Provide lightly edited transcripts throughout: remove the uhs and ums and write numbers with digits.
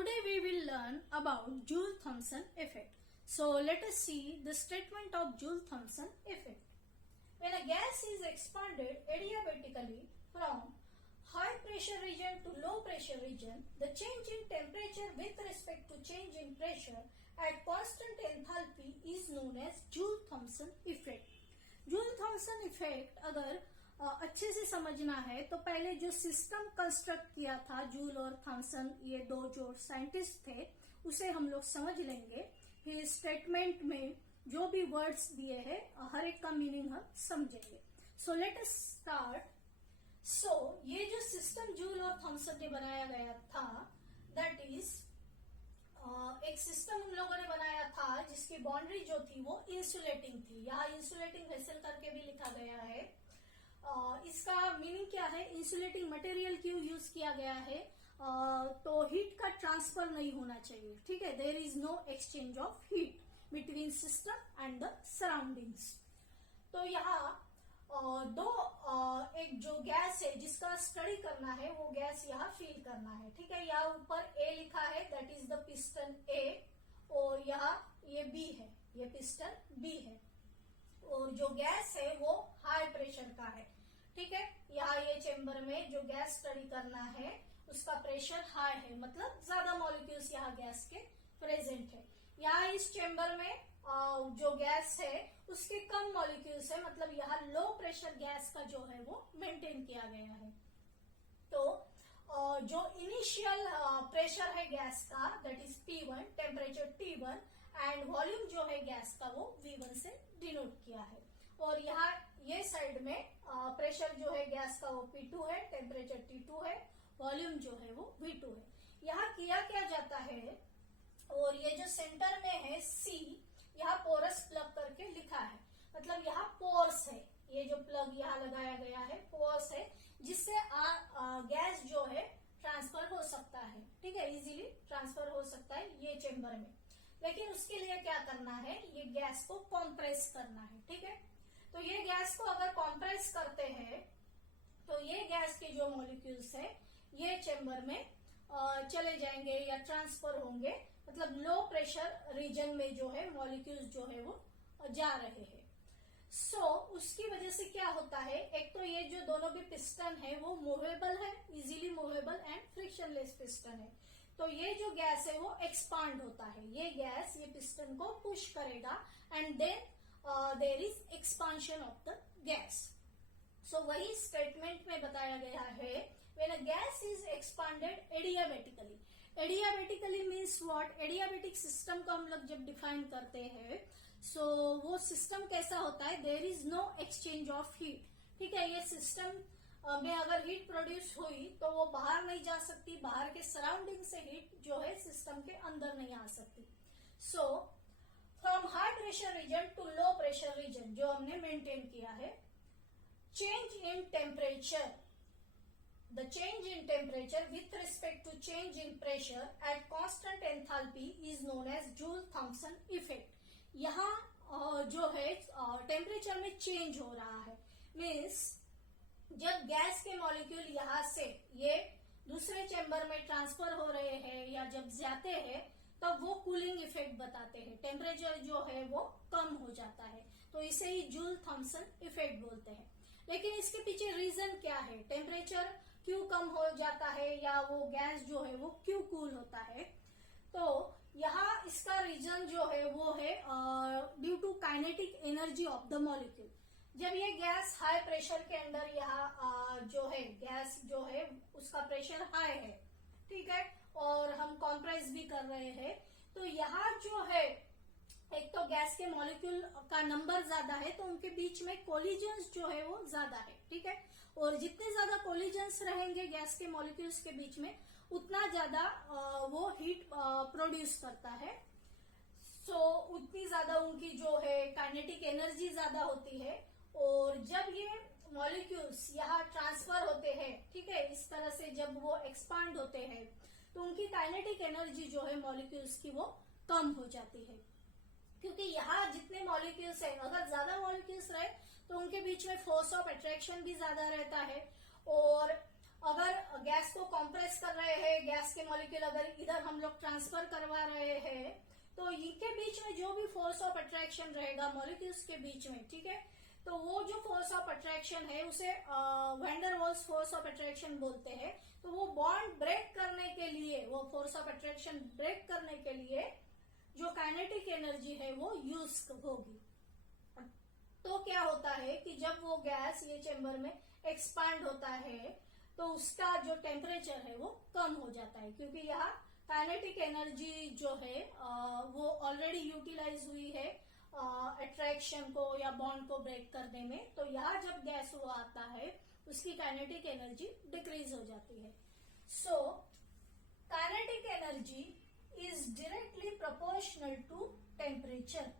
Today we will learn about Joule-Thomson effect. So let us see the statement of Joule-Thomson effect. When a gas is expanded adiabatically from high pressure region to low pressure region, the change in temperature with respect to change in pressure at constant enthalpy is known as Joule-Thomson effect. Joule-Thomson effect अगर अच्छे से समझना है तो पहले जो system construct किया था जूल और थॉमसन, ये दो जो साइंटिस्ट थे, उसे हम लोग समझ लेंगे। फिर स्टेटमेंट में जो भी वर्ड्स दिए हैं हर एक का मीनिंग हम समझेंगे। So let us start. सो ये जो सिस्टम जूल और थॉमसन ने बनाया गया था, दैट इज एक सिस्टम उन लोगों ने बनाया था जिसकी बाउंड्री जो थी वो इंसुलेटिंग थी। यहाँ इंसुलेटिंग वेसल करके भी लिखा गया है। इसका मीनिंग क्या है, इंसुलेटिंग मटेरियल क्यों यूज किया गया है, तो हीट का ट्रांसफर नहीं होना चाहिए। ठीक है, there is no exchange of heat between system and the surroundings. तो यहाँ एक जो गैस है जिसका स्टडी करना है वो गैस यहाँ फील करना है। ठीक है, यहाँ ऊपर ए लिखा है, that is the piston A, और यहाँ ये बी है, ये पिस्टन बी है, और जो गैस है वो हाई प्रेशर का है। ठीक है, यहाँ ये चेम्बर में जो गैस स्टडी करना है उसका प्रेशर हाई है, मतलब ज्यादा मॉलिक्यूल्स यहाँ गैस के प्रेजेंट है। यहाँ इस चेम्बर में जो गैस है उसके कम मॉलिक्यूल्स है, मतलब यहाँ लो प्रेशर गैस का जो है वो मेंटेन किया गया है। तो जो इनिशियल प्रेशर है गैस का, that is P1, temperature T1, and volume जो है गैस का वो V1 से डिनोट किया है। और यहाँ ये साइड में प्रेशर जो है गैस का वो P2 है, टेम्परेचर T2 है, वॉल्यूम जो है वो V2 है। यहाँ किया क्या जाता है, और ये जो सेंटर में है C, यहाँ पोरस प्लग करके लिखा है, मतलब यहाँ पोर्स है, ये जो प्लग यहाँ लगाया गया है पोर्स है, जिससे गैस जो है ट्रांसफर हो सकता है। ठीक है, इजीली ट्रांसफर हो सकता है ये चेम्बर में। लेकिन उसके लिए क्या करना है, ये गैस को कॉम्प्रेस करना है। ठीक है, तो ये गैस को अगर कॉम्प्रेस करते हैं तो ये गैस के जो मॉलिक्यूल्स है ये चेम्बर में चले जाएंगे या ट्रांसफर होंगे, मतलब लो प्रेशर रीजन में जो है मॉलिक्यूल्स जो है वो जा रहे हैं। सो उसकी वजह से क्या होता है, एक तो ये जो दोनों भी पिस्टन है वो मूवेबल है, easily movable and frictionless piston है। तो ये जो गैस है वो एक्सपांड होता है, ये गैस ये पिस्टन को पुश करेगा and then there is expansion of the gas. So वही स्टेटमेंट में बताया गया है, when a gas is expanded adiabatically. Adiabatically means what, adiabatic system को हम लोग जब डिफाइन करते हैं, सो वो सिस्टम कैसा होता है, there is no exchange of heat. ठीक है, ये सिस्टम में अगर हीट प्रोड्यूस हुई तो वो बाहर नहीं जा सकती, बाहर के सराउंडिंग से हीट जो है सिस्टम के अंदर नहीं आ सकती। So from high pressure region to low pressure region जो हमने मेंटेन किया है, change in temperature, the change in temperature with respect to change in pressure at constant enthalpy is known as Joule-Thomson effect. यहाँ जो है temperature में change हो रहा है, मीन्स जब गैस के मॉलिक्यूल यहाँ से ये दूसरे चेम्बर में ट्रांसफर हो रहे हैं या जब जाते हैं तब वो कूलिंग इफेक्ट बताते हैं, टेम्परेचर जो है वो कम हो जाता है, तो इसे ही जूल-थॉमसन इफेक्ट बोलते हैं। लेकिन इसके पीछे रीजन क्या है, टेम्परेचर क्यों कम हो जाता है या वो गैस जो है वो क्यों कूल होता है, तो यहाँ इसका रीजन जो है वो है due to kinetic energy of the molecule. जब ये गैस हाई प्रेशर के अंदर यहाँ जो है गैस जो है उसका प्रेशर हाई है, ठीक है, और हम कॉम्प्रेस भी कर रहे हैं, तो यहाँ जो है एक तो गैस के मॉलिक्यूल का नंबर ज्यादा है तो उनके बीच में कोलिजन्स जो है वो ज्यादा है। ठीक है, और जितने ज्यादा कोलिजन्स रहेंगे गैस के मॉलिक्यूल्स के बीच में उतना ज्यादा वो हीट प्रोड्यूस करता है। सो उतनी ज्यादा उनकी जो है काइनेटिक एनर्जी ज्यादा होती है, और जब ये मॉलिक्यूल्स यहाँ ट्रांसफर होते हैं, ठीक है, इस तरह से जब वो एक्सपांड होते हैं तो उनकी काइनेटिक एनर्जी जो है मॉलिक्यूल्स की वो कम हो जाती है, क्योंकि यहाँ जितने मॉलिक्यूल्स है, अगर ज्यादा मॉलिक्यूल्स रहे तो उनके बीच में फोर्स ऑफ अट्रैक्शन भी ज्यादा रहता है, और अगर गैस को कंप्रेस कर रहे हैं, गैस के मॉलिक्यूल अगर इधर हम लोग ट्रांसफर करवा रहे हैं, तो इनके बीच में जो भी फोर्स ऑफ अट्रैक्शन रहेगा मॉलिक्यूल्स के बीच में, ठीक है, तो वो जो फोर्स ऑफ अट्रैक्शन है उसे van der Waals force of attraction बोलते हैं। तो वो बॉन्ड ब्रेक करने के लिए, वो फोर्स ऑफ अट्रैक्शन ब्रेक करने के लिए जो काइनेटिक एनर्जी है वो यूज होगी। तो क्या होता है कि जब वो गैस ये चेंबर में एक्सपांड होता है तो उसका जो टेम्परेचर है वो कम हो जाता है, क्योंकि यहाँ काइनेटिक एनर्जी जो है वो ऑलरेडी यूटिलाइज हुई है अट्रैक्शन को या बॉन्ड को ब्रेक करने में। तो यहाँ जब गैस वो आता है उसकी काइनेटिक एनर्जी डिक्रीज हो जाती है। So kinetic energy is directly proportional to temperature.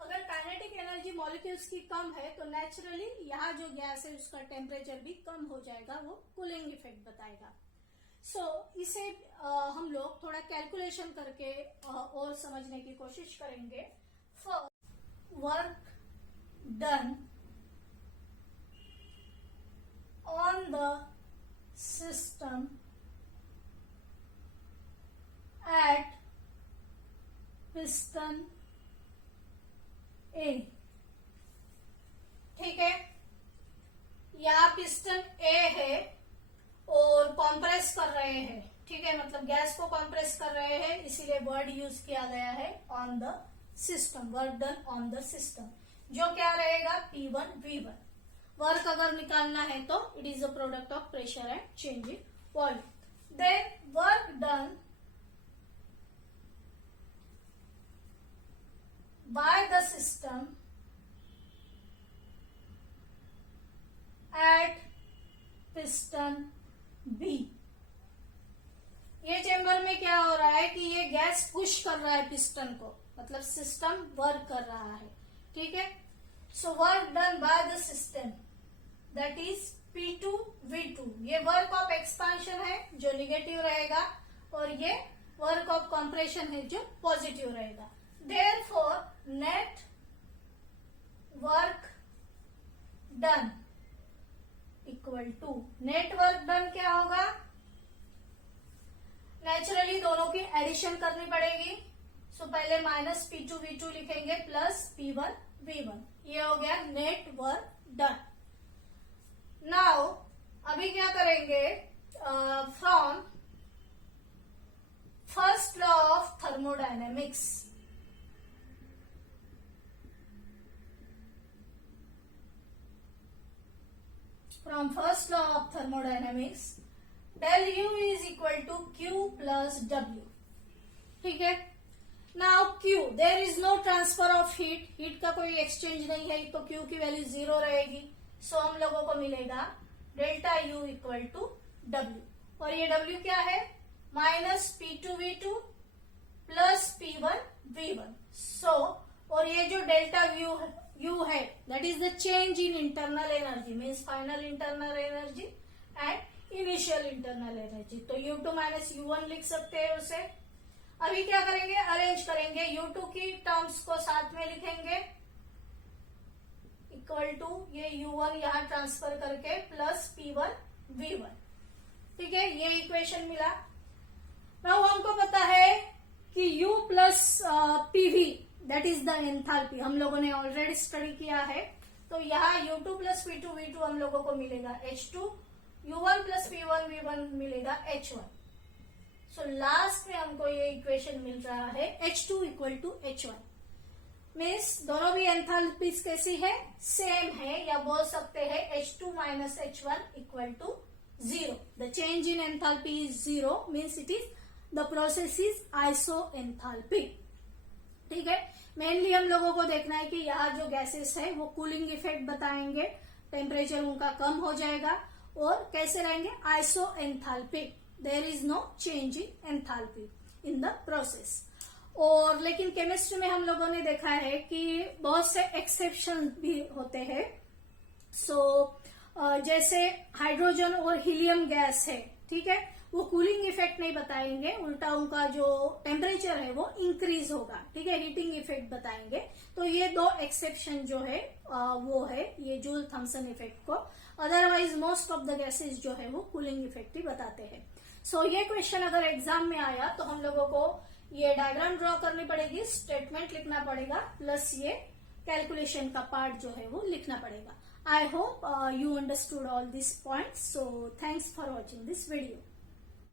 अगर काइनेटिक एनर्जी मॉलिक्यूल्स की कम है तो नेचुरली यहाँ जो गैस है उसका टेम्परेचर भी कम हो जाएगा, वो कूलिंग इफेक्ट बताएगा। सो इसे हम लोग थोड़ा कैलकुलेशन करके और समझने की कोशिश करेंगे। First, work done on the system at piston A, ठीक है, यहाँ पिस्टन ए है और कॉम्प्रेस कर रहे हैं, ठीक है, मतलब गैस को कॉम्प्रेस कर रहे हैं, इसीलिए वर्ड यूज किया गया है on the system, work done on the system, जो क्या रहेगा P1 V1। वर्क अगर निकालना है तो it is a product of pressure and change in volume. Then work done by the system at piston B। ये चेंबर में क्या हो रहा है कि ये गैस पुश कर रहा है पिस्टन को, मतलब सिस्टम वर्क कर रहा है, ठीक है। So work done by the system that is P2 V2। ये वर्क ऑफ एक्सपांशन है जो निगेटिव रहेगा और ये वर्क ऑफ कंप्रेशन है जो पॉजिटिव रहेगा। Therefore, net work done equal to, net work done क्या होगा, नेचुरली दोनों की एडिशन करनी पड़ेगी। सो पहले माइनस P2 V2 लिखेंगे प्लस P1 V1, ये हो गया नेट वर्क डन। नाउ अभी क्या करेंगे, from first law of thermodynamics, from first law of thermodynamics, del U is equal to Q plus W, ठीक है। Now Q, there is no transfer of heat, heat का कोई exchange नहीं है, तो Q की वैल्यू 0 रहेगी। सो हम लोगों को मिलेगा delta U equal to W, और ये W क्या है, minus P2 V2 plus P1 V1। सो और ये जो डेल्टा U है that is the change in internal energy, means final internal energy and initial internal energy. तो U2 माइनस U1 लिख सकते हैं उसे। अभी क्या करेंगे, अरेंज करेंगे, U2 की टर्म्स को साथ में लिखेंगे इक्वल टू ये U1 यहाँ ट्रांसफर करके प्लस P1 V1, ठीक है, ये इक्वेशन मिला। नाउ हमको पता है कि U plus PV that is the enthalpy, हम लोगों ने ऑलरेडी स्टडी किया है। तो यहाँ U2 प्लस P2 V2 हम लोगों को मिलेगा H2, U1 plus P1 V1 मिलेगा H1। सो लास्ट में हमको ये इक्वेशन मिल रहा है H2 equal to H1, means दोनों भी एंथैल्पीज कैसी है, सेम है, या बोल सकते हैं H2 minus H1 equal to 0। The change in enthalpy is 0, means it is the process is iso enthalpy, ठीक है। मेनली हम लोगों को देखना है कि यहाँ जो गैसेस है वो कूलिंग इफेक्ट बताएंगे, टेम्परेचर उनका कम हो जाएगा और कैसे रहेंगे, iso enthalpy, there is no change in enthalpy in the process. और लेकिन केमिस्ट्री में हम लोगों ने देखा है कि बहुत से एक्सेप्शन भी होते हैं। सो जैसे हाइड्रोजन और हीलियम गैस है, ठीक है, वो कूलिंग इफेक्ट नहीं बताएंगे, उल्टा उनका जो टेम्परेचर है वो इंक्रीज होगा, ठीक है, हीटिंग इफेक्ट बताएंगे। तो ये दो एक्सेप्शन जो है वो है, ये जूल थॉमसन इफेक्ट को otherwise most of the gases जो है वो कूलिंग इफेक्ट ही बताते हैं। सो ये क्वेश्चन अगर एग्जाम में आया तो हम लोगों को ये डायग्राम ड्रॉ करनी पड़ेगी, स्टेटमेंट लिखना पड़ेगा, प्लस ये कैलकुलेशन का पार्ट जो है वो लिखना पड़ेगा। I hope you understood all these points. So thanks for watching this video.